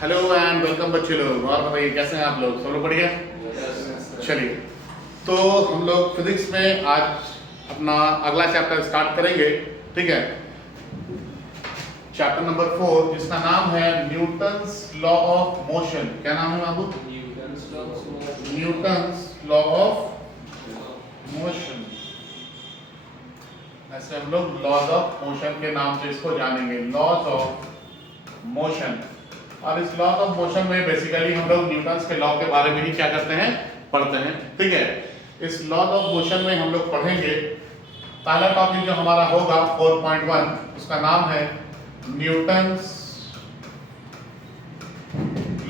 Hello and welcome बच्चे लोग। और बताइए कैसे हैं आप लोग? सब लोग बढ़िया? चलिए, तो हम लोग फिजिक्स में आज अपना अगला चैप्टर स्टार्ट करेंगे। ठीक है, चैप्टर नंबर 4 जिसका नाम है न्यूटन्स लॉ ऑफ मोशन। क्या नाम है बाबू? Newton's law of motion. ऐसे हम लोग लॉज ऑफ मोशन के नाम से इसको जानेंगे, लॉज ऑफ मोशन। और इस लॉ ऑफ मोशन में बेसिकली हम लोग न्यूटन्स के लॉ के बारे में ही क्या करते हैं, पढ़ते हैं। ठीक है, इस लॉ ऑफ मोशन में हम लोग पढ़ेंगे, पहला टॉपिक जो हमारा होगा 4.1, उसका नाम है न्यूटन्स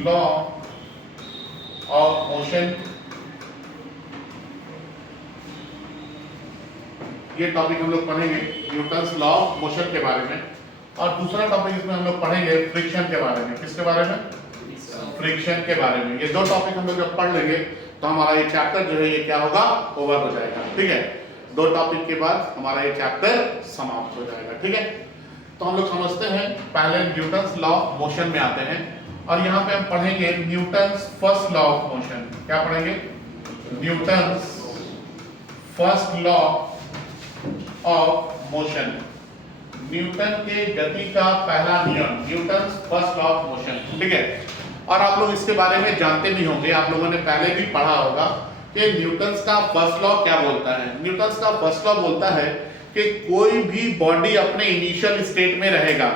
लॉ ऑफ मोशन। ये टॉपिक हम लोग पढ़ेंगे न्यूटन्स लॉ ऑफ मोशन के बारे में। और दूसरा टॉपिक इसमें हम लोग पढ़ेंगे फ्रिक्शन के बारे में। किसके बारे में? फ्रिक्शन के बारे में। ये दो टॉपिक हम लोग जब पढ़ लेंगे तो हमारा ये चैप्टर जो है ये क्या होगा, ओवर हो जाएगा। ठीक है, दो टॉपिक के बाद हमारा ये चैप्टर समाप्त हो जाएगा। ठीक है, तो हम लोग समझते हैं, पहले न्यूटन्स लॉ ऑफ मोशन में आते हैं और यहाँ पे हम पढ़ेंगे Newton's first law of motion. क्या पढ़ेंगे? Newton's first law of motion, Newton के गति का पहला नियम, Newton's first law of motion. ठीक है, और आप लोग इसके बारे में जानते भी होंगे, आप लोगों ने पहले भी पढ़ा होगा कि न्यूटन्स का फर्स्ट लॉ क्या बोलता है। न्यूटन्स का फर्स्ट लॉ बोलता है कि कोई भी बॉडी अपने इनिशियल स्टेट में रहेगा।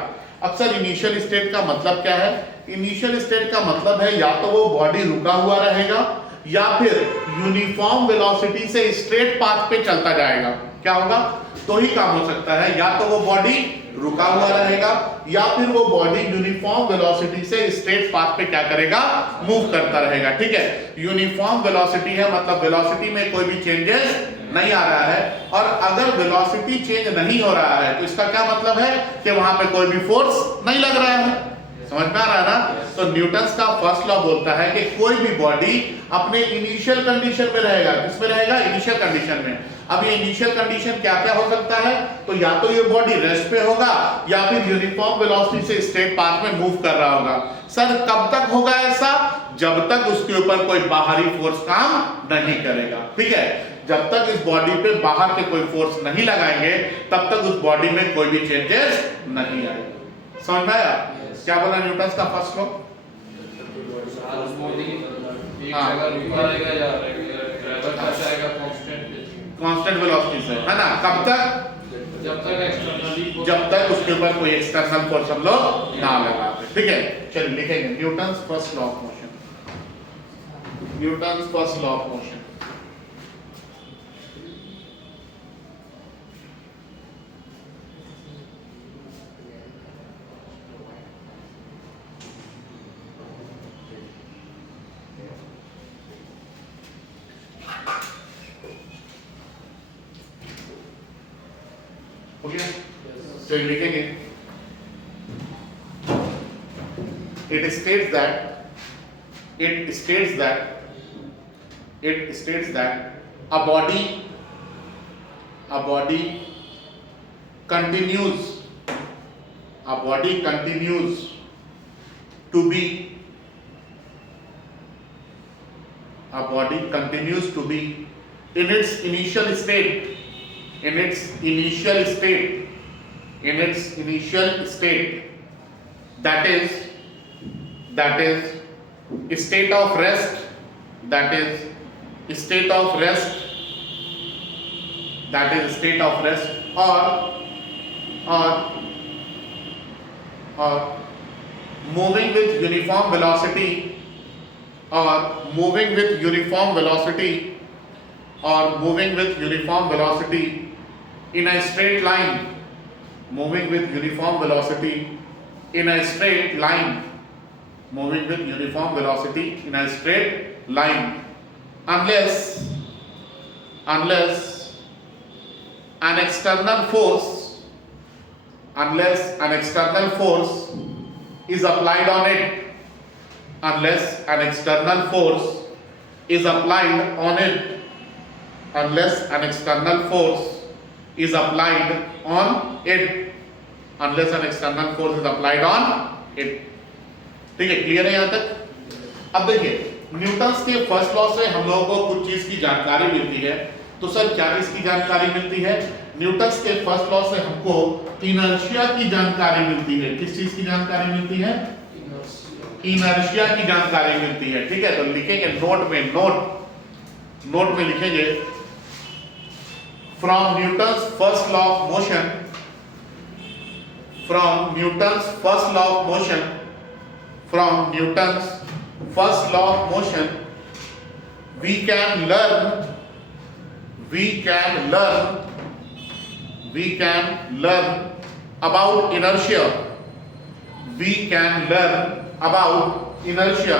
अक्सर इनिशियल स्टेट का मतलब क्या है? इनिशियल स्टेट का मतलब है या तो वो बॉडी रुका हुआ रहेगा या फिर यूनिफॉर्म वेलोसिटी से स्ट्रेट पाथ पे चलता जाएगा। क्या होगा? तो ही काम हो सकता है, या तो वो बॉडी रुका हुआ रहेगा या फिर वो बॉडी यूनिफॉर्म वेलोसिटी से स्ट्रेट पाथ पे क्या करेगा, मूव करता रहेगा। ठीक है, यूनिफॉर्म वेलोसिटी है मतलब वेलोसिटी में कोई भी चेंजेस नहीं आ रहा है। और अगर वेलोसिटी चेंज नहीं हो रहा है तो इसका क्या मतलब है कि वहां पे कोई भी फोर्स नहीं लग रहा है। समझ में आ रहा है ना? तो न्यूटन्स का फर्स्ट लॉ बोलता है कि कोई भी बॉडी अपने इनिशियल कंडीशन में रहेगा। किसमें रहेगा? इनिशियल कंडीशन में। अब ये इनिशियल कंडीशन क्या क्या हो सकता है? तो या तो ये बॉडी रेस्ट पे होगा या फिर यूनिफॉर्म वेलोसिटी से स्ट्रेट पाथ में मूव कर रहा होगा। सर कब तक होगा ऐसा? जब तक उसके ऊपर कोई बाहरी फोर्स काम नहीं करेगा। ठीक है, जब तक इस बॉडी पे बाहर के कोई फोर्स नहीं लगाएंगे तब तक उस बॉडी में कोई भी चेंजेस नहीं आएगा। समझ में आया? क्या बोला न्यूटन्स का फर्स्ट लॉ? कांस्टेंट वेलोसिटी से, है ना? कब तक? जब तक उसके ऊपर कोई एक्सटर्नल फोर्स हम लोग ना लगाते। ठीक है, चलिए लिखेंगे Newton's first law of motion. Newton's first law of motion. हो गया? तो लिखेंगे it states that a body continues to be in its initial state, that is state of rest, or moving with uniform velocity, in a straight line, unless an external force is applied on it, unless an external force is applied on it, unless an external force is applied on it, unless an external force is applied on it. ठीक है, clear है यहां तक? अब देखिए Newton's के first law से हम लोगों को कुछ चीज की जानकारी मिलती है। तो सर क्या चीज की जानकारी मिलती है? न्यूटन्स के फर्स्ट लॉ से हमको इनर्शिया की जानकारी मिलती है। किस चीज की जानकारी मिलती है? इनर्शिया की जानकारी मिलती है। ठीक है, तो लिखेंगे नोट में, नोट में लिखेंगे from Newton's first law of motion, from Newton's first law of motion, from Newton's first law of motion, we can learn about inertia. We can learn about inertia.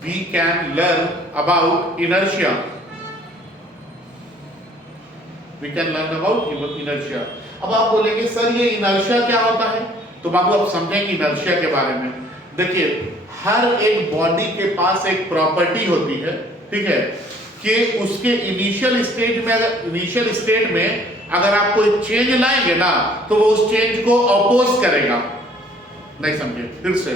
We can learn about inertia. We can learn about inertia. अब आप बोलेंगे sir ये inertia क्या होता है? तो बाबू आप समझेंगे इनर्शिया के बारे में। देखिए हर एक बॉडी के पास एक प्रॉपर्टी होती है, ठीक है, कि उसके इनिशियल स्टेट में अगर आप कोई चेंज लाएंगे ना तो वो उस चेंज को अपोज करेगा। नहीं समझे? फिर से,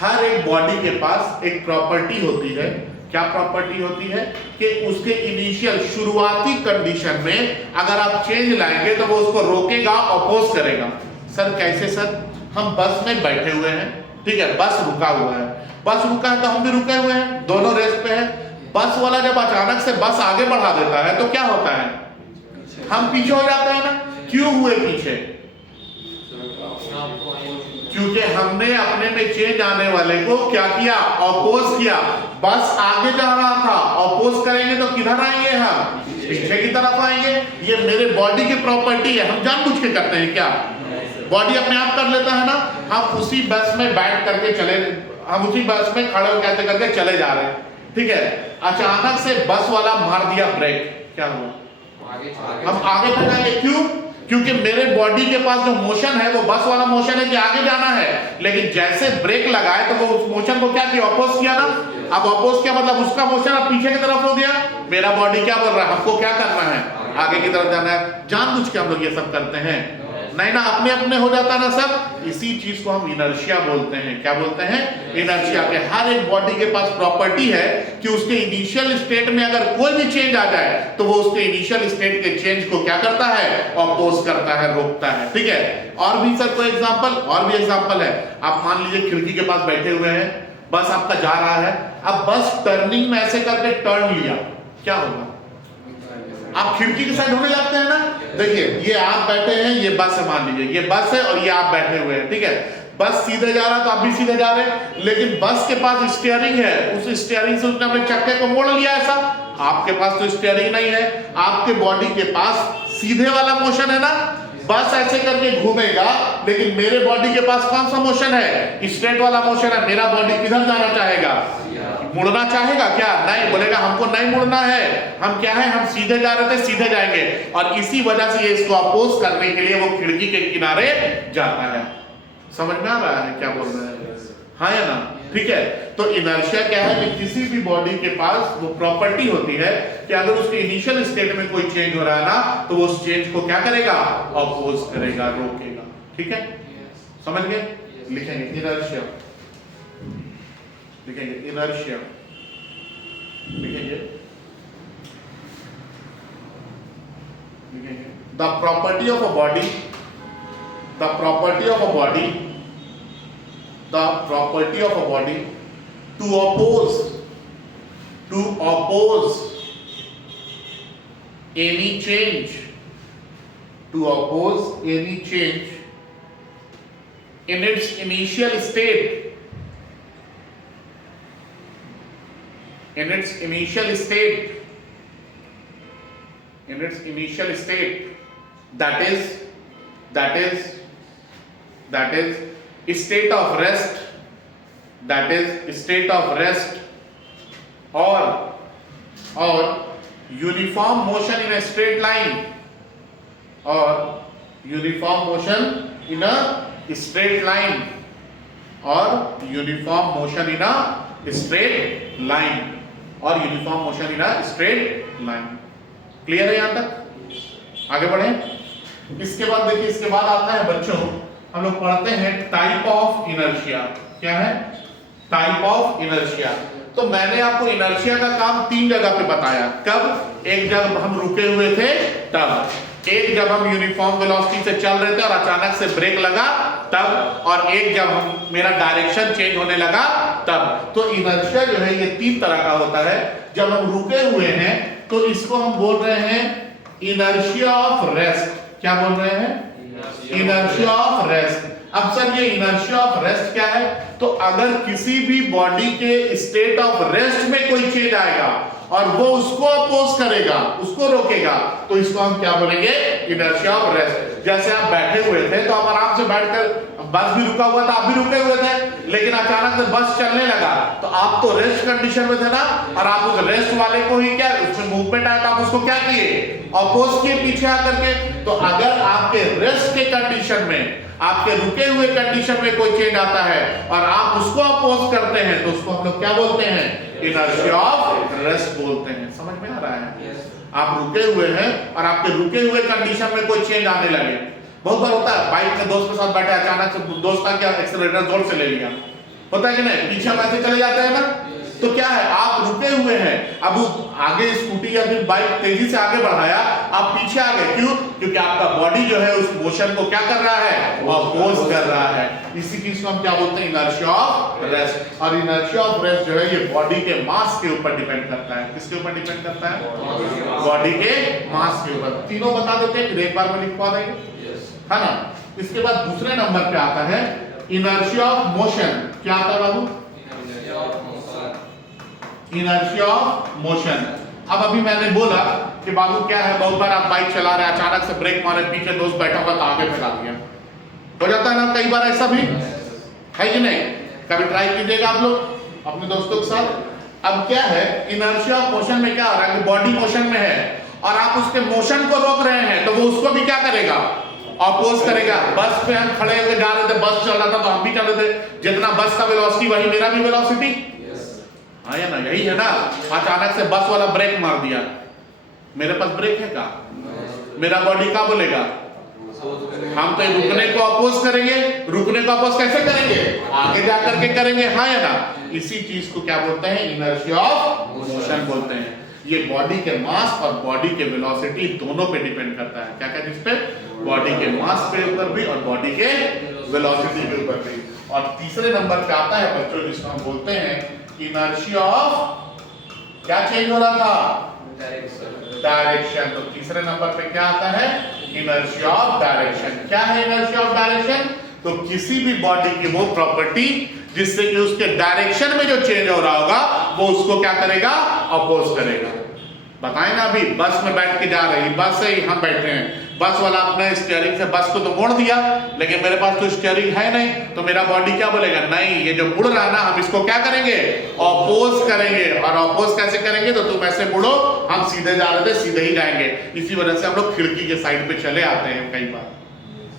हर एक बॉडी के पास एक प्रॉपर्टी होती है। क्या प्रॉपर्टी होती है? कि उसके इनिशियल शुरुआती कंडीशन में अगर आप चेंज लाएंगे तो वो उसको रोकेगा, अपोज करेगा। सर कैसे सर? हम बस में बैठे हुए हैं, ठीक है, बस रुका हुआ है, बस रुका है तो हम भी रुके हुए हैं, दोनों रेस्ट पे है। बस वाला जब अचानक से बस आगे बढ़ा देता है तो क्या होता है? हम पीछे हो जाते हैं ना। क्यों हुए पीछे? क्योंकि हमने अपने में चेंज आने वाले को क्या किया? अपोज किया। बस आगे जा रहा था, अपोज करेंगे तो किधर आएंगे? हम पीछे की तरफ आएंगे। ये मेरे बॉडी की प्रॉपर्टी है, हम जानबूझ के करते हैं क्या? बॉडी अपने आप कर लेता है ना। हम उसी बस में बैठ करके हम उसी बस में खड़े होकर करके चले जा रहे हैं, ठीक है, अचानक से बस वाला मार दिया ब्रेक, क्या हुआ? हम आगे बढ़ जाएंगे। क्यों? क्योंकि मेरे बॉडी के पास जो मोशन है वो बस वाला मोशन है कि आगे जाना है, लेकिन जैसे ब्रेक लगाए तो वो उस मोशन को क्या किया? अपोज किया ना। अब अपोज किया मतलब उसका मोशन अब पीछे की तरफ हो गया। मेरा बॉडी क्या बोल रहा है? हमको क्या करना है? आगे की तरफ जाना है। जानबूझ के हम लोग ये सब करते हैं नहीं ना, अपने अपने हो जाता ना सब। इसी चीज को हम इनर्शिया बोलते हैं। क्या बोलते हैं? इनर्शिया। के हर एक बॉडी के पास प्रॉपर्टी है कि उसके इनिशियल स्टेट में अगर कोई भी चेंज आ जाए तो वो उसके इनिशियल स्टेट के चेंज को क्या करता है? अपोज करता है, रोकता है, ठीक है। और भी सर कोई एग्जांपल? और भी एग्जांपल है। आप मान लीजिए खिड़की के पास बैठे हुए हैं, बस आपका जा रहा है, अब बस टर्निंग में ऐसे करके टर्न लिया, क्या होगा? आप खिड़की के साइड होने लगते हैं ना। देखिए ये आप बैठे हैं, ये बस है, मान लीजिए ये बस है और ये आप बैठे हुए हैं, ठीक है। बस सीधे जा रहा तो आप भी सीधे जा रहे हैं, लेकिन बस के पास स्टीयरिंग है, उस स्टीयरिंग से उसने अपने चक्के को मोड़ लिया ऐसा। आपके पास तो स्टीयरिंग नहीं है, आपके बॉडी के पास सीधे वाला मोशन है ना, बस ऐसे करके घूमेगा, लेकिन मेरे बॉडी के पास कौन सा मोशन है? स्ट्रेट वाला मोशन है। मेरा बॉडी किधर जाना चाहेगा? मुड़ना चाहेगा क्या? नहीं, बोलेगा हमको नहीं मुड़ना है, हम क्या है, हम सीधे जा रहे थे, सीधे जाएंगे। और इसी वजह से ये इसको अपोज करने के लिए वो खिड़की के किनारे जाता है। समझ में आ रहा है क्या बोल रहे हैं? हाँ या ना? ठीक है। तो इनर्शिया क्या है कि किसी भी बॉडी के पास वो प्रॉपर्टी होती है कि अगर उसके इनिशियल स्टेट में कोई चेंज हो रहा है ना तो वो उस चेंज को क्या करेगा? अपोज करेगा, रोकेगा, ठीक है। समझ गए? लिखेंगे इनर्शिया, लिखेंगे इनर्शिया, लिखेंगे the property of a body, the property of a body, the property of a body to oppose any change, to oppose any change in its initial state, in its initial state, in its initial state, that is state of rest, that is state of rest, or uniform motion in a straight line, or uniform motion in a straight line, or uniform motion in a straight line, or uniform motion in a straight line. Clear है यहां तक? आगे बढ़े। इसके बाद देखिए, इसके बाद आता है बच्चों हम लोग पढ़ते हैं टाइप ऑफ इनर्शिया। क्या है? Type of inertia. तो मैंने आपको इनर्शिया का काम 3 जगह पे बताया। कब? एक जब हम रुके हुए थे तब, एक जब हम यूनिफॉर्म वेलोसिटी से चल रहे थे और अचानक से ब्रेक लगा तब, और एक जब हम मेरा डायरेक्शन चेंज होने लगा तब। तो इनर्शिया जो है ये 3 तरह का होता है। जब हम रुके हुए हैं तो इसको हम बोल रहे हैं इनर्शिया ऑफ रेस्ट। क्या बोल रहे हैं? Inertia of rest. अब सर ये इनर्शिया ऑफ रेस्ट क्या है? तो अगर किसी भी बॉडी के स्टेट ऑफ रेस्ट में कोई चेंज आएगा और वो उसको अपोज करेगा, उसको रोकेगा, तो इसको हम क्या बोलेंगे? Inertia of rest. जैसे आप बैठे हुए थे तो आप आराम से बैठकर, बस भी रुका हुआ था, आप भी रुके हुए थे, लेकिन अचानक से बस चलने लगा तो आप तो रेस्ट कंडीशन में थे ना, और आप उस रेस्ट वाले को ही क्या, उसमें मूवमेंट आया तो आप उसको क्या किए? अपोज किए पीछे आकर के। तो अगर आपके रेस्ट के कंडीशन में, आपके रुके हुए कंडीशन में कोई चेंज आता है और आप उसको अपोज करते हैं तो उसको हम लोग क्या बोलते हैं? इनर्शिया ऑफ रेस्ट बोलते हैं। समझ में आ रहा है? आप रुके हुए हैं और आपके रुके हुए कंडीशन में कोई चेंज आने लगे। बहुत बार होता है, बाइक में दोस्त के साथ बैठे, अचानक से दोस्त का क्या एक्सीलरेटर जोर से ले लिया, होता है कि नहीं? पीछे हम ऐसे चले जाते हैं ना। तो क्या है, आप रुके हुए हैं, अब आगे स्कूटी या फिर बाइक तेजी से आगे बढ़ाया, आप पीछे आ गए। क्यों? क्योंकि आपका बॉडी जो है उस मोशन को क्या कर रहा है? अपोज कर रहा है। इसी चीज को हम क्या बोलते हैं? Inertia of rest. और इनर्शिया ऑफ रेस्ट जो है ये बॉडी के मास के ऊपर डिपेंड करता है। किसके ऊपर डिपेंड करता है? बॉडी के मास के ऊपर। तीनों बता देते हैं, फिर एक बार में लिखवा देंगे, है ना। इसके बाद दूसरे नंबर पे आता है इनर्शिया ऑफ मोशन। क्या आता है बाबू? Inertia of motion. अब अभी मैंने बोला कि बाबू क्या है, बहुत बार आप बाइक चला रहे हैं, अचानक से ब्रेक मारे, पीछे दोस्त बैठा हुआ तो आगे फैला दिया, हो जाता है ना कई बार ऐसा भी, है कि नहीं? कभी ट्राई कीजिएगा आप लोग अपने दोस्तों के साथ। अब क्या है, इनर्शिया ऑफ मोशन में क्या हो रहा है कि बॉडी मोशन में है और आप उसके मोशन को रोक रहे हैं, तो वो उसको भी क्या करेगा? अपोज करेगा। बस पे हम खड़े होकर जा रहे थे, बस चल रहा था तो हम भी चल रहे थे, जितना बस का वेलोसिटी वही मेरा भी वेलोसिटी, हाँ या ना? यही है ना। अचानक से बस वाला ब्रेक मार दिया, मेरे पास ब्रेक है का? मेरा बॉडी क्या बोलेगा? हम तो रुकने को अपोज करेंगे। रुकने को अपोज कैसे करेंगे? आगे जाकर के करेंगे, हाँ या ना? इसी चीज को क्या बोलते हैं? इनर्शिया ऑफ मोशन बोलते हैं। ये बॉडी के मास और बॉडी के वेलोसिटी दोनों पे डिपेंड करता है। क्या क्या चीज पे? बॉडी के मास पे ऊपर भी और बॉडी के वेलोसिटी के ऊपर भी। और तीसरे नंबर पे आता है बच्चों जिसको हम बोलते हैं इनर्शिया ऑफ, क्या चेंज हो रहा था? डायरेक्शन। तो तीसरे नंबर पे क्या आता है? Inertia of direction. क्या है इनर्शिया ऑफ डायरेक्शन? तो किसी भी बॉडी की वो प्रॉपर्टी जिससे कि उसके डायरेक्शन में जो चेंज हो रहा होगा वो उसको क्या करेगा? अपोज करेगा। बताएं ना, अभी बस में बैठ के जा रही, बस है, हम बैठे हैं, बस वाला अपने स्टीयरिंग से बस को तो मोड़ दिया, लेकिन मेरे पास तो स्टीयरिंग है नहीं, तो मेरा बॉडी क्या बोलेगा? नहीं, ये जो मुड़ रहा है ना, हम इसको क्या करेंगे? अपोज करेंगे। और अपोज कैसे करेंगे? तो तुम ऐसे मुड़ो, हम सीधे जा रहे थे सीधे ही जाएंगे। इसी वजह से हम लोग खिड़की के साइड पे चले आते हैं, कई बार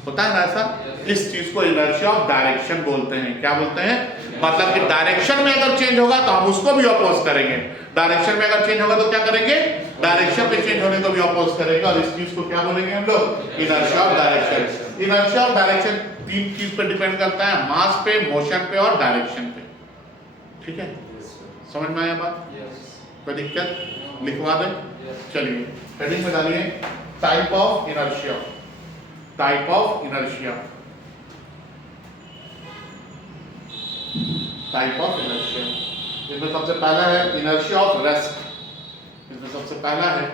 होता है ना ऐसा। इस चीज को इनर्शिया ऑफ डायरेक्शन बोलते हैं। क्या बोलते हैं? मतलब कि डायरेक्शन में अगर चेंज होगा तो हम उसको भी अपोज करेंगे, डायरेक्शन में अगर चेंज होगा तो क्या करेंगे? डायरेक्शन में चेंज होने को भी अपोज करेंगे। और इस चीज को क्या बोलेंगे हम लोग? Inertia of direction. Inertia of direction 3 चीज पे डिपेंड करता है, मास पे, मोशन पे और डायरेक्शन पे। ठीक है, समझ में आया बात? कोई दिक्कत? लिखवा दें? चलिए हेडिंग में डालिए type of inertia. Type of inertia, type of inertia. इसमें सबसे पहला है इनर्शिया ऑफ रेस्ट। इसमें सबसे पहला है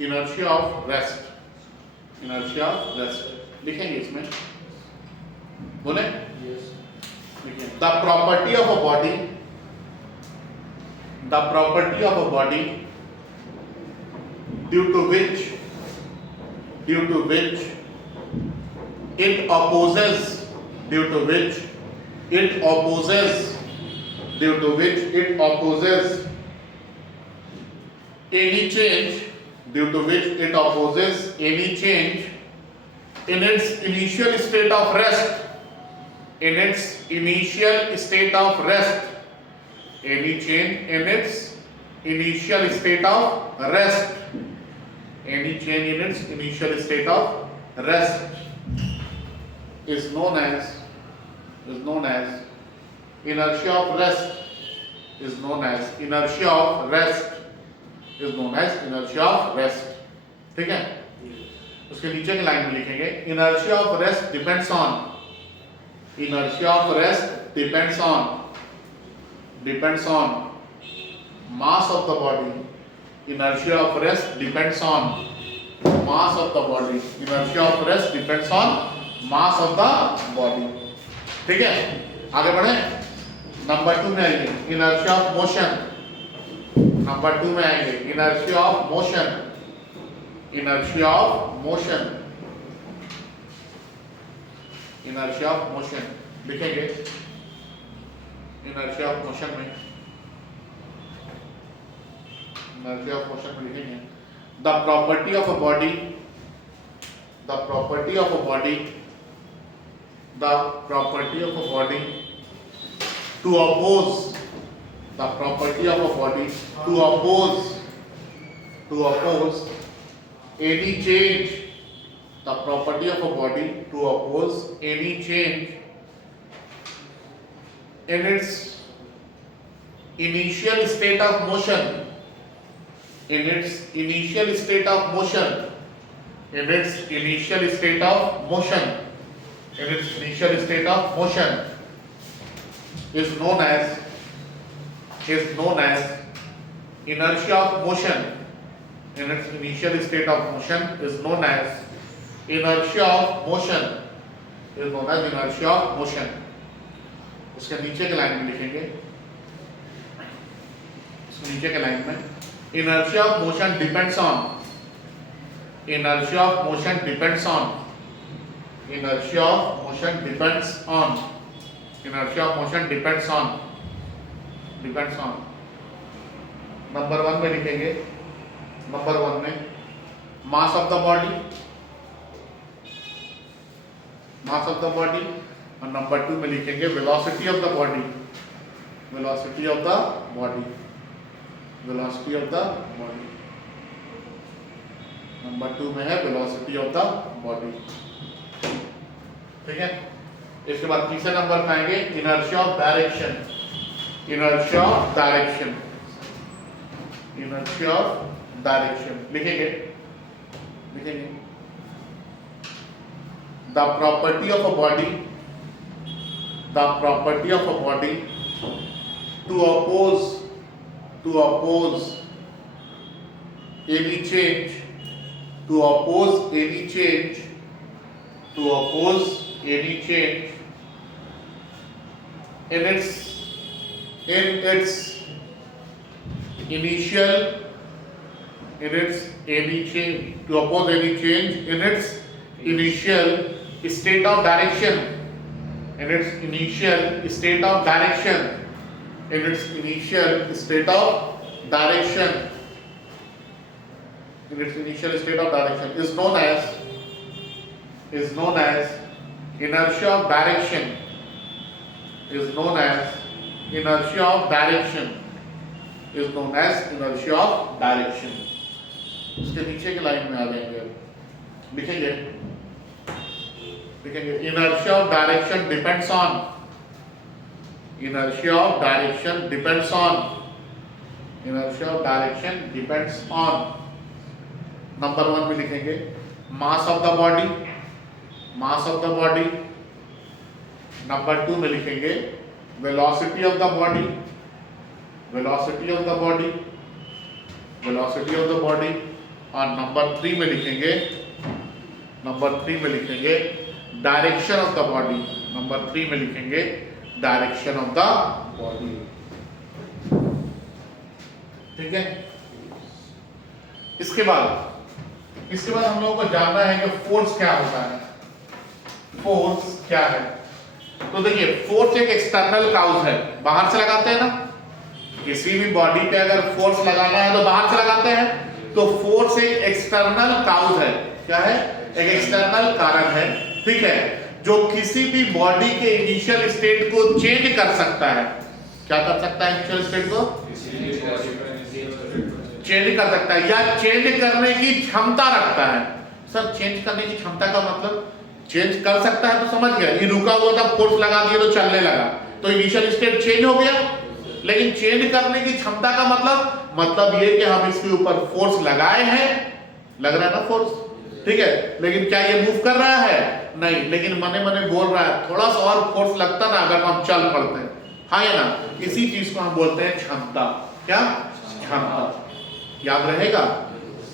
inertia of rest. Inertia of rest लिखेंगे इसमें, बोले? देखिए, the property of a body, the property of a body due to which it opposes, due to which it opposes any change, due to which it opposes any change in its initial state of rest, in its initial state of rest, any change in its initial state of rest, any change in its initial state of rest, is known as inertia of rest, is known as inertia of rest, is known as inertia of rest. ठीक है, उसके नीचे की line में लिखेंगे inertia of rest depends on, inertia of rest depends on mass of the body, inertia of rest depends on mass of the body, inertia of rest depends on mass of the body. ठीक है, आगे बढ़े। Number 2 में आएंगे inertia of motion, number 2 में आएंगे inertia of motion, inertia of motion, inertia of motion लिखेंगे inertia of motion में, inertia of motion में लिखेंगे the property of a body, the property of a body, the property of a body to oppose, the property of a body to oppose any change, the property of a body to oppose any change in its initial state of motion, in its initial state of motion, in its initial state of motion, in its initial state of motion is known as inertia of motion, in its initial state of motion is known as inertia of motion, is known as inertia of motion. उसके नीचे के line में लिखेंगे, इसके नीचे के line में inertia of motion depends on, inertia of motion depends on, inertia of motion depends on, inertia of motion depends on, depends on. Number 1 में लिखेंगे, नंबर 1 में mass of the body, mass of the body, और number 2 में लिखेंगे velocity of the body, velocity of the body, velocity of the body. Number 2 में है velocity of the body. ठीक है, इसके बाद तीसरे नंबर पे आएंगे inertia of direction, inertia of direction, inertia of direction लिखेंगे, लिखेंगे the property of a body, the property of a body to oppose any change, to oppose any change, to oppose any change in its initial, in its any change, to oppose any change in its initial state of direction, in its initial state of direction, in its initial state of direction, in its initial state of direction is known as inertia of direction, is known as inertia of direction, is known as inertia of direction. इसके नीचे की line में आ जाएंगे, लिखेंगे, लिखेंगे inertia of direction depends on, inertia of direction depends on, inertia of direction depends on. Number 1 में लिखेंगे mass of the body, mass of the body. Number 2 में लिखेंगे velocity of the body, velocity of the body, velocity of the body. और number 3 में लिखेंगे, number 3 में लिखेंगे direction of the body, number 3 में लिखेंगे डायरेक्शन ऑफ द बॉडी. ठीक है, इसके बाद हम लोगों को जानना है कि फोर्स क्या होता है, फोर्स क्या है. तो देखिए फोर्स एक एक्सटर्नल काउज है, बाहर से लगाते हैं ना, किसी भी बॉडी पे अगर फोर्स लगाना है तो बाहर से लगाते हैं. तो फोर्स एक एक्सटर्नल काउज है, क्या है, एक एक्सटर्नल कारक है. ठीक है, जो किसी भी बॉडी के इनिशियल स्टेट को चेंज कर सकता है. क्या कर सकता है, इनिशियल स्टेट को चेंज कर सकता है या चेंज करने की क्षमता रखता है. सर चेंज करने की क्षमता का मतलब चेंज कर सकता है तो समझ गया, ये रुका हुआ था, फोर्स लगा दिया तो चलने लगा, तो इनिशियल स्टेट चेंज हो गया। लेकिन चेंज करने की क्षमता का मतलब ये कि हम इसके ऊपर फोर्स लगाए हैं, लग रहा है ना फोर्स, ठीक है, लेकिन क्या ये मूव कर रहा है? नहीं, लेकिन मने मने बोल रहा है थोड़ा सा और फोर्स लगता ना अगर हम चल पड़ते, हाँ या ना? इसी चीज को हम बोलते हैं क्षमता। क्या? क्षमता। याद रहेगा?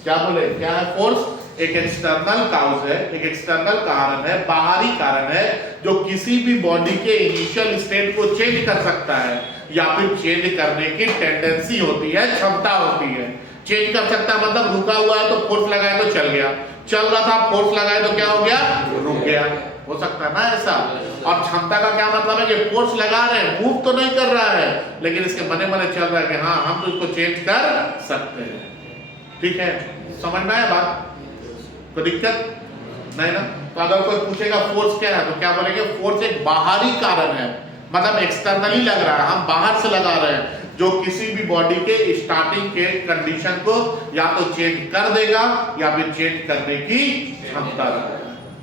क्या बोले? क्या है फोर्स? एक एक्सटर्नल काउज है, एक एक्सटर्नल कारण है, बाहरी कारण है, जो किसी भी बॉडी के इनिशियल स्टेट को चेंज कर सकता है या फिर चेंज करने की टेंडेंसी होती है, क्षमता होती है। चेंज कर सकता है मतलब रुका हुआ है तो फोर्स लगाए तो चल गया, चल रहा था फोर्स लगाए तो क्या हो गया? रुक गया। हो सकता है ना ऐसा? और क्षमता का क्या मतलब है कि फोर्स लगा रहे हैं, मूव तो नहीं कर रहा है, लेकिन इसके मने मने चल रहा है कि हाँ हम तो इसको चेंज कर सकते हैं। ठीक है, समझ में आया बात? कोई दिक्कत नहीं ना? तो अगर कोई पूछेगा फोर्स क्या है तो क्या बोलेंगे? फोर्स एक बाहरी कारण है, मतलब एक्सटर्नली लग रहा है, हम बाहर से लगा रहे हैं, जो किसी भी बॉडी के स्टार्टिंग के कंडीशन को या तो चेंज कर देगा या फिर चेंज करने की क्षमता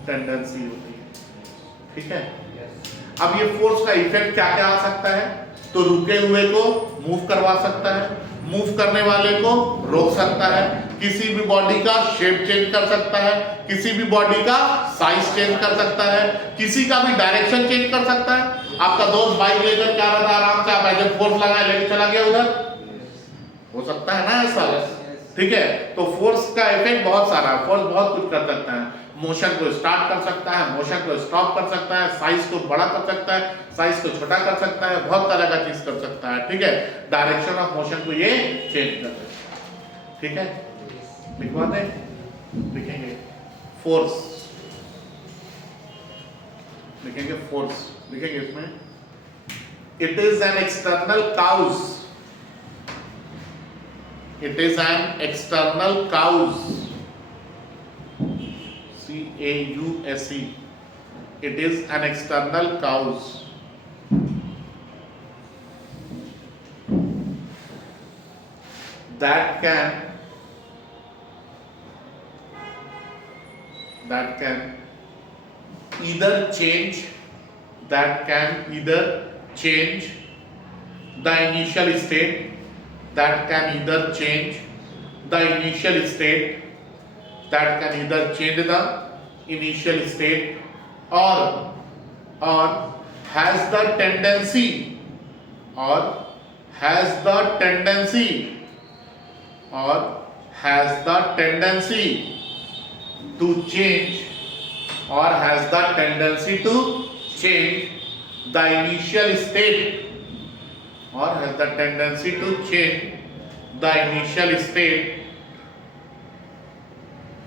टेंडेंसी होती है। ठीक है, अब ये फोर्स का इफेक्ट क्या क्या आ सकता है? तो रुके हुए को मूव करवा सकता है, मूव करने वाले को रोक सकता है, किसी भी बॉडी का शेप चेंज कर सकता है, किसी भी बॉडी का साइज चेंज कर सकता है, किसी का भी डायरेक्शन चेंज कर सकता है। आपका दोस्त बाइक लेकर क्या रहा था, आराम से आप ऐसे फोर्स लगाए लेके चला गया उधर, हो सकता है ना ऐसा? ठीक है, तो फोर्स का इफेक्ट बहुत सारा है, फोर्स बहुत कुछ कर सकता है, मोशन को स्टार्ट कर सकता है, मोशन को स्टॉप कर सकता है, साइज को बड़ा कर सकता है, साइज को छोटा कर सकता है, बहुत तरह का चीज कर सकता है। ठीक है, डायरेक्शन ऑफ मोशन को ये चेंज कर सकता है। ठीक है, लिखवा दें, लिखेंगे फोर्स, लिखेंगे फोर्स, लिखेंगे इसमें it is an external cause, it is an external cause, C-A-U-S-E, it is an external cause that can either change the initial state, that can either change the initial state, that can either change the initial state or has the tendency to change the initial state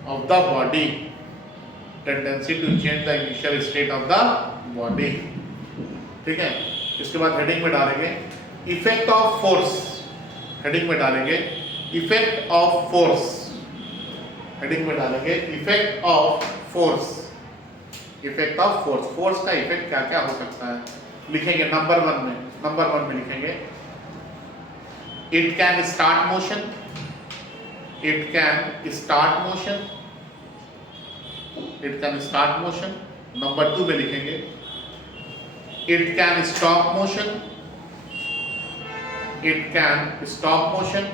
of the body, tendency to change the initial state of the body. ठीक है, इसके बाद heading में डालेंगे effect of force, heading में डालेंगे effect of force, heading में डालेंगे effect of force, effect of force, force का इफेक्ट क्या क्या हो सकता है लिखेंगे नंबर वन में लिखेंगे it can start motion, it can start motion, it can start motion। Number 2 में लिखेंगे it can stop motion, it can stop motion।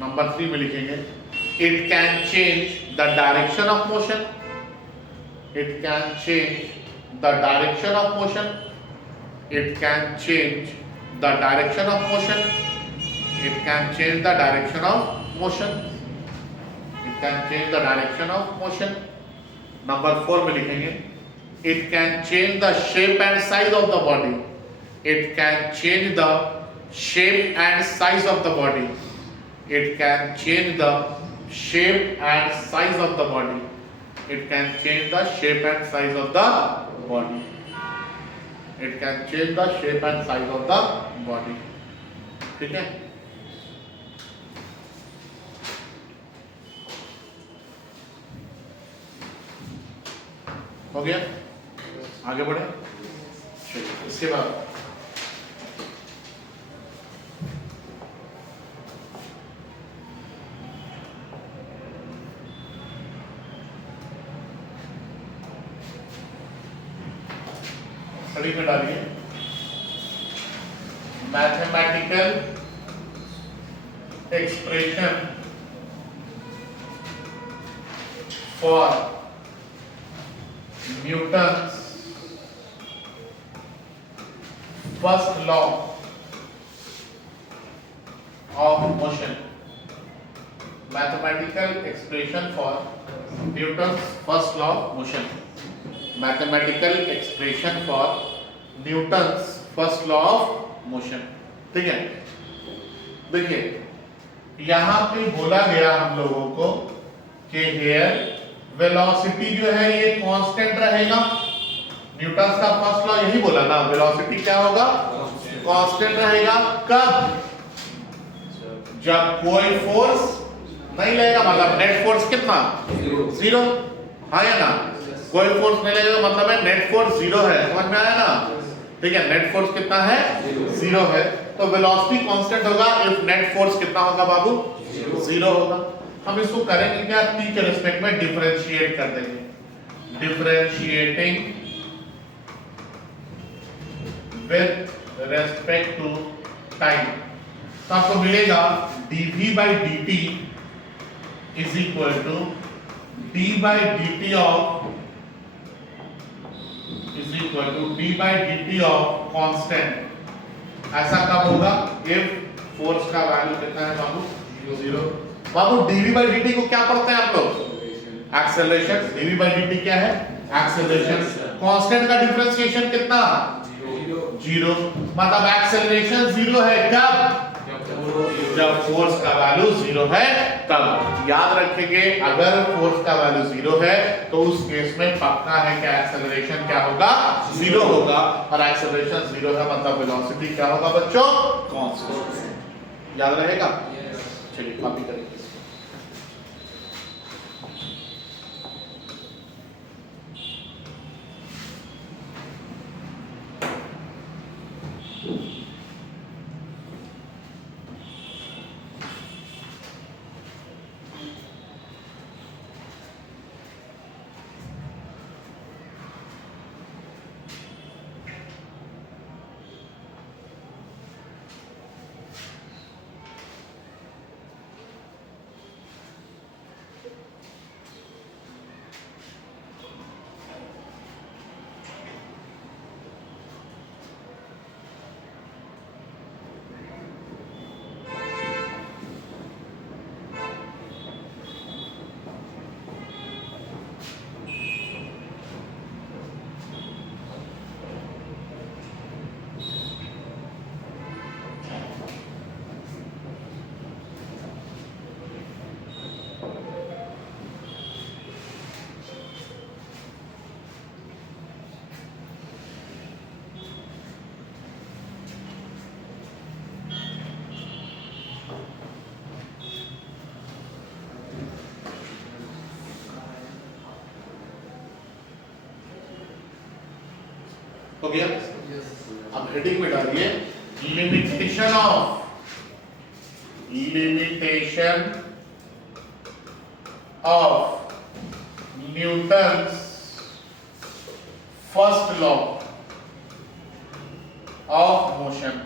Number 3 में लिखेंगे it can change the direction of motion, it can change the direction of motion, it can change the direction of motion, it can change the direction of motion, it can change the direction of motion। Number 4 में लिखेंगे it can change the shape and size of the body, it can change the shape and size of the body, it can change the shape and size of the body, it can change the shape and size of the body, it can change the shape and size of the body। ठीक है, हो गया, आगे बढ़े। चलिए इसके बाद heading में डालिए mathematical expression for Newton's first law of motion. Mathematical expression for Newton's first law of motion. Mathematical expression for Newton's first law of motion. ठीक है, देखिए यहाँ पे बोला गया हम लोगों को कि हेयर वेलोसिटी जो है ये कांस्टेंट रहेगा। न्यूटन्स का फर्स्ट लॉ यही बोला ना, वेलोसिटी क्या होगा, कांस्टेंट रहेगा। कब? जब कोई फोर्स नहीं लगेगा, मतलब नेट फोर्स कितना, जीरो। हाँ या ना, कोई फोर्स नहीं लगेगा मतलब है नेट फोर्स जीरो है। समझ में आया ना? ठीक है, नेट फोर्स कितना है, जीरो है। तो वेलोसिटी कांस्टेंट होगा इफ नेट फोर्स कितना होगा बाबू, जीरो होगा। हम इसको करेंगे क्या, टी के रिस्पेक्ट में डिफरेंशिएट कर देंगे। Differentiating with respect to time, तो आपको मिलेगा dv by dt is equal to d by dt of d by dt of constant। ऐसा कब होगा, if फोर्स का वैल्यू कितना है बाबू, जीरो। बाबू dv by dt को क्या पढ़ते हैं आप लोग, एक्सेलरेशन। dv by dt क्या है, एक्सेलरेशन। कांस्टेंट का डिफरेंशिएशन कितना, जीरो। मतलब एक्सेलरेशन जीरो है कब, जब फोर्स का वैल्यू जीरो है तब। याद रखेंगे अगर फोर्स का वैल्यू जीरो है तो उस केस में पक्का है कि एक्सेलरेशन क्या होगा, जीरो होगा। और एक्सेलरेशन जीरो है मतलब वेलोसिटी क्या होगा बच्चों, कांस्टेंट। याद रहेगा? चलिए कॉपी करेंगे। हो गया? अब हेडिंग में डालिए limitation of Newton's first law of motion.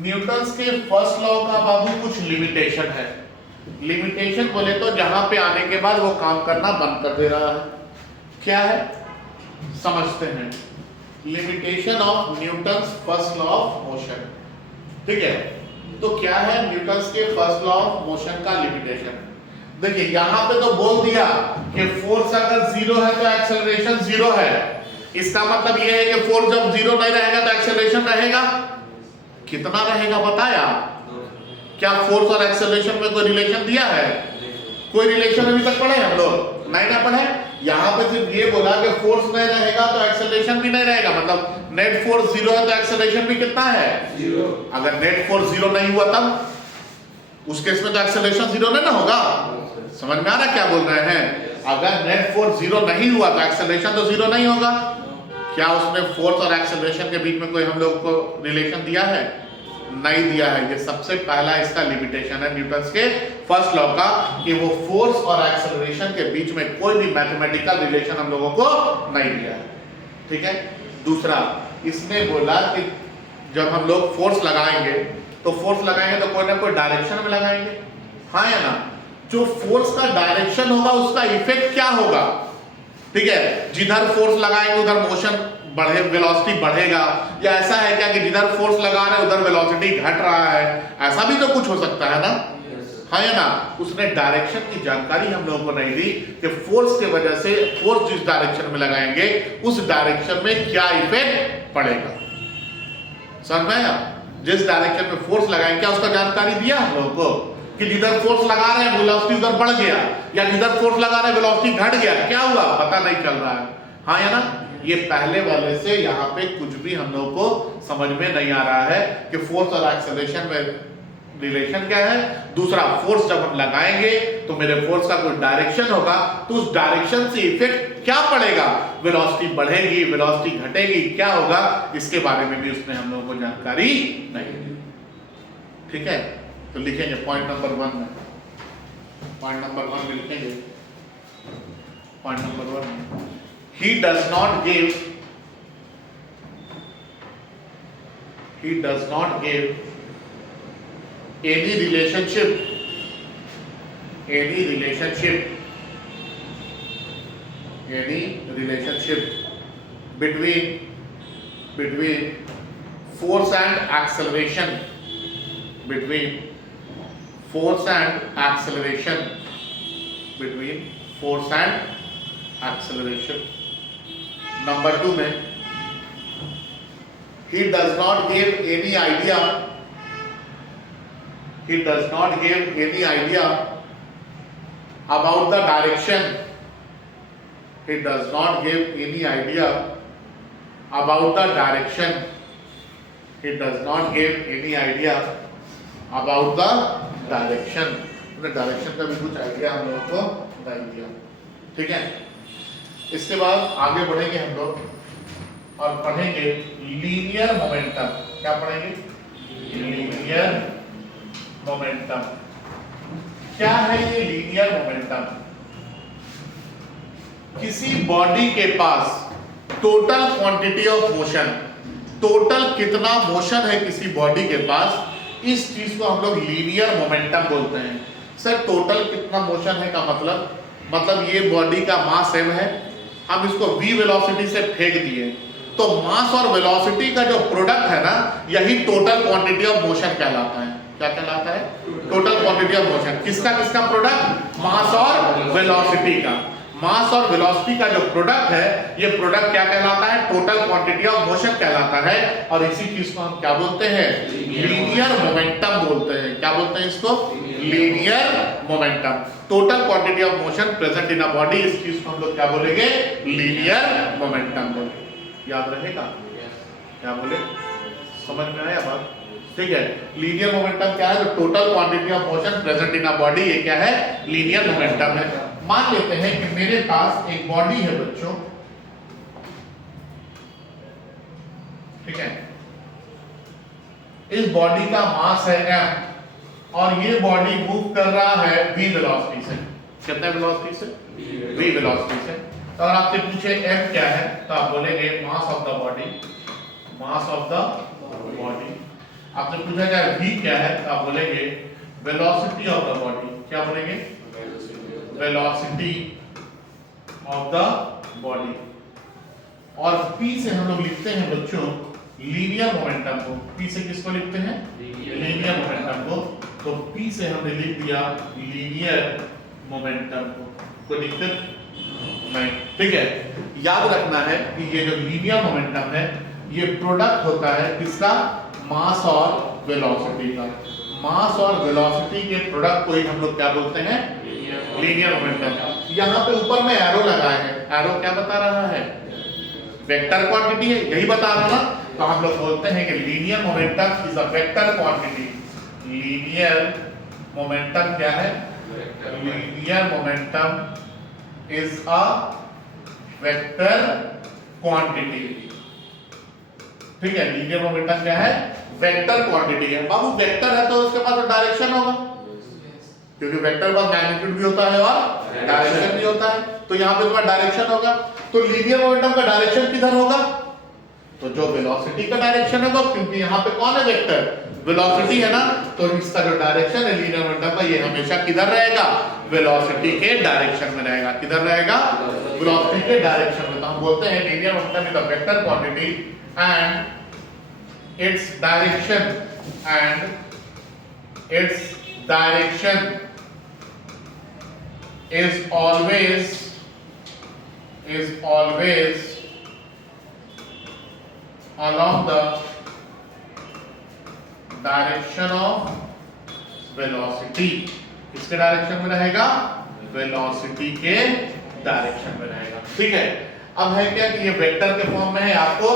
Newton's के फर्स्ट लॉ का बाबू कुछ लिमिटेशन है। लिमिटेशन बोले तो जहां पे आने के बाद वो काम करना बंद कर दे रहा है। क्या है समझते हैं। Limitation of Newton's first law of motion. ठीक है, तो क्या है न्यूटन्स के फर्स्ट लॉ ऑफ मोशन का लिमिटेशन। देखिए यहां पे तो बोल दिया कि फोर्स अगर जीरो है तो एक्सेलरेशन जीरो है। इसका मतलब यह है कि फोर्स जब जीरो नहीं रहेगा तो एक्सेलरेशन रहेगा। कितना रहेगा बताया? क्या फोर्स और एक्सेलरेशन में कोई रिलेशन दिया है? कोई रिलेशन अभी तक पढ़े हम लोग? नहीं ना पढ़े। यहाँ पे सिर्फ ये बोला कि फोर्स नहीं रहेगा तो एक्सेलरेशन भी नहीं रहेगा। मतलब नेट फोर्स जीरो है तो एक्सेलरेशन भी कितना है? जीरो। अगर नेट फोर्स जीरो नहीं हुआ तब उस केस में तो एक्सेलरेशन जीरो नहीं ना होगा। समझ में आ रहा है क्या बोल रहे हैं? अगर नेट फोर्स जीरो नहीं हुआ तो एक्सेलरेशन तो जीरो नहीं होगा। क्या उसमें फोर्स और एक्सेलरेशन के बीच में कोई हम लोग को रिलेशन दिया है? नहीं दिया है। ये सबसे पहला इसका लिमिटेशन है न्यूटन्स के फर्स्ट लॉ का कि वो फोर्स और एक्सेलरेशन के बीच में कोई भी मैथमेटिकल रिलेशन हम लोगों को नहीं दिया है। ठीक है, दूसरा इसने बोला कि जब हम लोग फोर्स लगाएंगे तो कोई ना कोई डायरेक्शन में लगाएंगे, हाँ या ना। जो फोर्स का डायरेक्शन होगा उसका इफेक्ट क्या होगा, ठीक है। जिधर फोर्स लगाएंगे उधर मोशन बढ़े, वेलोसिटी बढ़ेगा, या ऐसा है क्या कि जिधर फोर्स लगा रहे हैं उधर वेलोसिटी घट रहा है, ऐसा भी तो कुछ हो सकता है ना, हाँ या ना। उसने डायरेक्शन की जानकारी हम लोगों को नहीं दी कि फोर्स के वजह से फोर्स जिस डायरेक्शन में लगाएंगे उस डायरेक्शन में क्या इफेक्ट पड़ेगा, समझ में आया। जिस डायरेक्शन में फोर्स लगाएंगे क्या उसका जानकारी दिया हम लोगों को कि जिधर फोर्स लगा रहे हैं वेलोसिटी उधर बढ़ गया, या जिधर फोर्स लगा रहे हैं वेलोसिटी घट गया, क्या हुआ पता नहीं चल रहा है, हाँ या ना। ये पहले वाले से यहाँ पे कुछ भी हम लोगों को समझ में नहीं आ रहा है कि फोर्स और एक्सेलरेशन में रिलेशन क्या है। दूसरा, फोर्स जब हम लगाएंगे तो मेरे फोर्स का कोई डायरेक्शन होगा, तो उस डायरेक्शन से इफेक्ट क्या पड़ेगा, वेलोसिटी बढ़ेगी, वेलोसिटी घटेगी, क्या होगा, इसके बारे में भी उसने हम लोगों को जानकारी नहीं दी, ठीक है। तो लिखेंगे पॉइंट नंबर 1 में, पॉइंट नंबर 1 में लिखेंगे, पॉइंट नंबर 1 में he does not give any relationship between force and acceleration, between force and acceleration. Number 2 में he does not give any idea about the direction. He does not give any idea about the direction. He does not give any idea about the direction. Direction का भी कुछ idea हम लोगों को नहीं दिया, ठीक है। इसके बाद आगे बढ़ेंगे हम लोग और पढ़ेंगे लीनियर मोमेंटम। क्या पढ़ेंगे, लीनियर मोमेंटम। क्या है ये लीनियर मोमेंटम? किसी बॉडी के पास total quantity of motion, total कितना मोशन है किसी बॉडी के पास, इस चीज को हम लोग लीनियर मोमेंटम बोलते हैं। सर टोटल कितना मोशन है का मतलब ये बॉडी का मास m है, हम इसको v वेलोसिटी से फेंक दिए, तो मास और वेलोसिटी का जो प्रोडक्ट है ना, यही टोटल क्वांटिटी ऑफ मोशन कहलाता है। क्या कहलाता है? Total quantity of motion. किसका प्रोडक्ट? मास और वेलोसिटी का। मास और वेलोसिटी का जो प्रोडक्ट है, ये प्रोडक्ट क्या कहलाता है? टोटल क्वांटिटी ऑफ मोशन कहलाता है। और इसी चीज को हम क्या बोलते हैं? लीनियर मोमेंटम बोलते हैं। क्या बोलते हैं इसको? Linear momentum. Total quantity of motion present in a body, इस चीज को हम लोग क्या बोलेंगे? लीनियर मोमेंटम बोलेंगे। याद रहेगा? क्या बोले? समझ में आया बात? ठीक है। लीनियर मोमेंटम क्या है? जो total quantity of motion present in a body, ये क्या है? लीनियर मोमेंटम है। मान लेते हैं कि मेरे पास एक बॉडी है बच्चों, ठीक है। इस बॉडी का मास है m और ये बॉडी मूव कर रहा है v वेलोसिटी से। कितने वेलोसिटी से? v वेलोसिटी से। तो अगर आपसे पूछे m क्या है तो आप बोलेंगे mass of the body, mass of the body. आपसे पूछा जाए v क्या है तो आप बोलेंगे वेलोसिटी ऑफ द बॉडी। क्या बोलेंगे? Velocity of the body. और p से हम लोग लिखते हैं बच्चों लीनियर मोमेंटम को। p से किसको लिखते हैं? लीनियर मोमेंटम को। तो p से हमने लिख दिया लीनियर मोमेंटम को। कोई दिक्कत नहीं, ठीक है। याद रखना है कि ये जो लीनियर मोमेंटम है, ये प्रोडक्ट होता है किसका? मास और वेलोसिटी का। मास और वेलोसिटी के प्रोडक्ट को ही हम लोग क्या बोलते हैं? Linear momentum. यहाँ पे ऊपर में एरो लगाए हैं। एरो क्या बता रहा है? वेक्टर क्वांटिटी है, यही बता रहा ना। तो हम लोग बोलते हैं कि linear momentum is a vector quantity. Linear momentum क्या है? Linear momentum is a vector quantity. ठीक है। लीनियर मोमेंटम क्या है? वेक्टर क्वांटिटी है। बाबू वेक्टर है तो उसके पास डायरेक्शन होगा, क्योंकि वेक्टर का मैग्नीट्यूड भी होता है और डायरेक्शन भी होता है। तो यहाँ पे तुम्हारा डायरेक्शन होगा। तो लीनियर मोमेंटम का डायरेक्शन किधर होगा? तो जो वेलोसिटी का डायरेक्शन है वो, क्योंकि यहाँ पे कौन है वेक्टर, वेलोसिटी है ना, तो इसका जो डायरेक्शन है लीनियर मोमेंटम का, ये हमेशा किधर रहेगा, वेलोसिटी के डायरेक्शन में रहेगा। किधर रहेगा, वेलोसिटी के डायरेक्शन में। तो हम बोलते हैं linear momentum is the vector quantity and its direction is always along the direction of velocity। किसके डायरेक्शन में रहेगा, वेलोसिटी के डायरेक्शन में रहेगा। ठीक है, अब है क्या कि ये वेक्टर के फॉर्म में है, आपको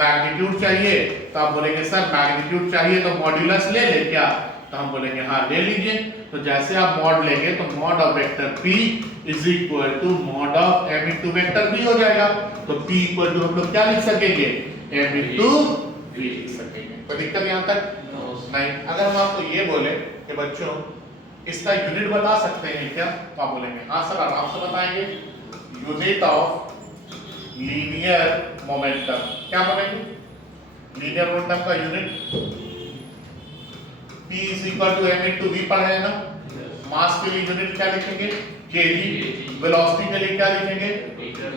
मैग्नीट्यूड चाहिए, तो आप बोलेंगे सर मैग्नीट्यूड चाहिए तो मॉड्यूलस ले ले क्या, तो हम बोलेंगे हाँ ले लीजिए। तो जैसे आप मॉड लेंगे तो mod of vector p is equal to mod of m into vector v हो जाएगा। तो p इक्वल टू हम लोग क्या लिख सकेंगे, m इनटू v लिख सकेंगे। तो दिक्कत यहां तक नहीं। अगर हम आपको ये बोले कि बच्चों इसका यूनिट बता सकते हैं क्या, तो आप बोलेंगे हाँ सर आराम से बताएंगे। यूनिट ऑफ लीनियर मोमेंटम, क्या बोलेंगे, लीनियर मोमेंटम का unit p is equal to m into v पढ़े हैं ना। मास के लिए यूनिट क्या लिखेंगे, kg, वेलोसिटी के लिए क्या लिखेंगे,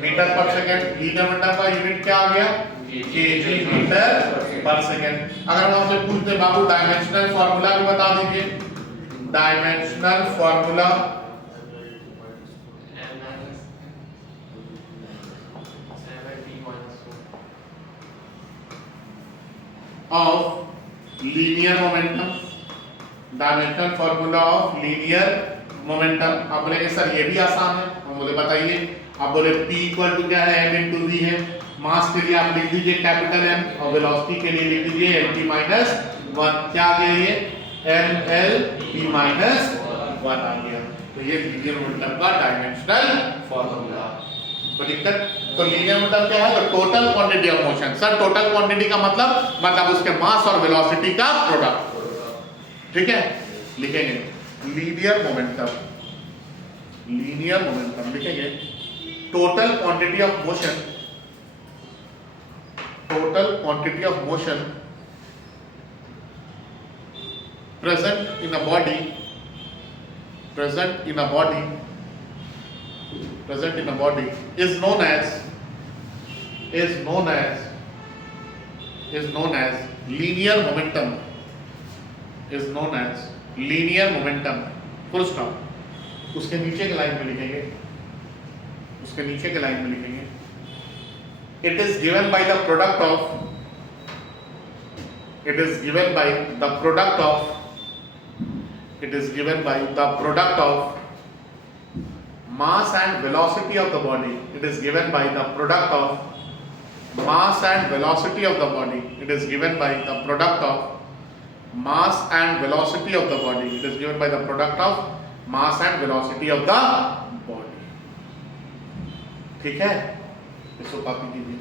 मीटर पर सेकंड। लीनियर मोमेंटम का यूनिट क्या आ गया, kg मीटर पर सेकंड। अगर हम आपसे पूछते बाबू डायमेंशनल फार्मूला भी बता दीजिए, dimensional formula of linear momentum, dimensional formula of linear momentum. आप बोलेंगे सर ये भी आसान है, हम बोले बताइए। आप बोले p इक्वल टू क्या है, m इनटू v है। मास के लिए आप लिख दीजिए कैपिटल M और वेलोसिटी के लिए लिख दीजिए lt माइनस 1। क्या आ गया ये, ml माइनस 1 आ गया। तो ये लीनियर मोमेंटम का डायमेंशनल फार्मूला। तो दिक्कत, तो लीनियर मोमेंटम क्या है, तो total quantity of motion. Sir total quantity का मतलब उसके मास और वेलोसिटी का प्रोडक्ट। ठीक है, लिखेंगे लीनियर मोमेंटम, लीनियर मोमेंटम लिखेंगे total quantity of motion, total quantity of motion present in a body, present in a body, present in a body is known as linear momentum, is known as linear momentum, full stop। उसके नीचे के line में लिखेंगे, उसके नीचे के line में लिखेंगे it is given by the product of, it is given by the product of, it is given by the product of mass and velocity of the body, it is given by the product of mass and velocity of the body, it is given by the product of mass and velocity of the body, it is given by the product of mass and velocity of the body। ठीक है, इसको copy कीजिए।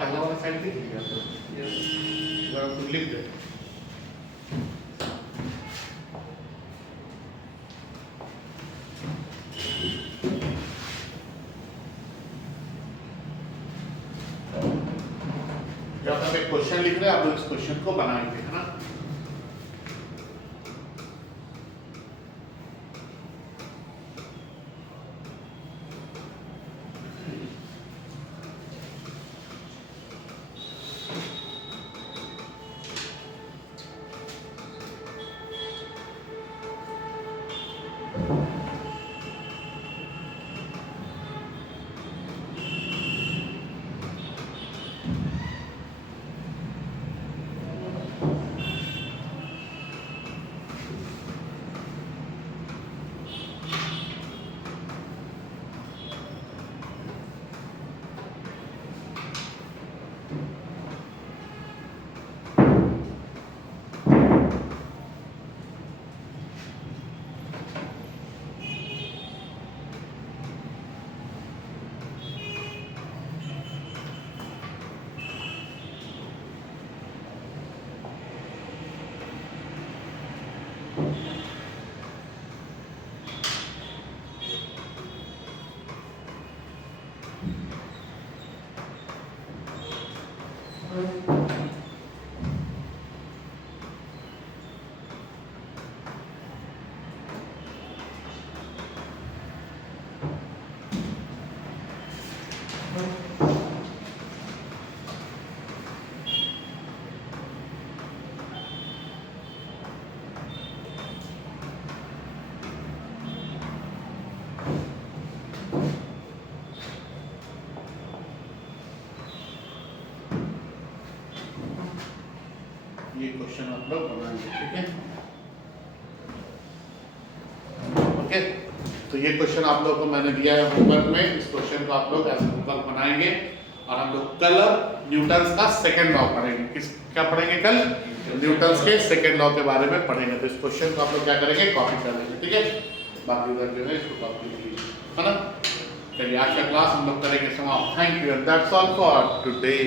पहला वाला side देख लिया तो जरा कुछ लिख दे। जब आप एक क्वेश्चन लिख रहे हैं आप लोग इस क्वेश्चन को बनाएंगे, है ना। ये क्वेश्चन आप लोग बनाएंगे, ठीक है। ओके, तो ये क्वेश्चन आप लोग को मैंने दिया है होमवर्क में। इस क्वेश्चन को आप लोग ऐसे होमवर्क बनाएंगे और हम लोग कल न्यूटन्स का सेकंड लॉ पढ़ेंगे। किस क्या पढ़ेंगे कल? न्यूटन्स के सेकंड लॉ के बारे में पढ़ेंगे। तो इस क्वेश्चन को आप लोग क्या करेंगे? कॉपी कर लेंगे, ठीक है। बाकी उधर जो है इसको कॉपी कीजिए, है ना। चलिए आज का क्लास हम लोग करेंगे समाप्त। Thank you and that's all for today.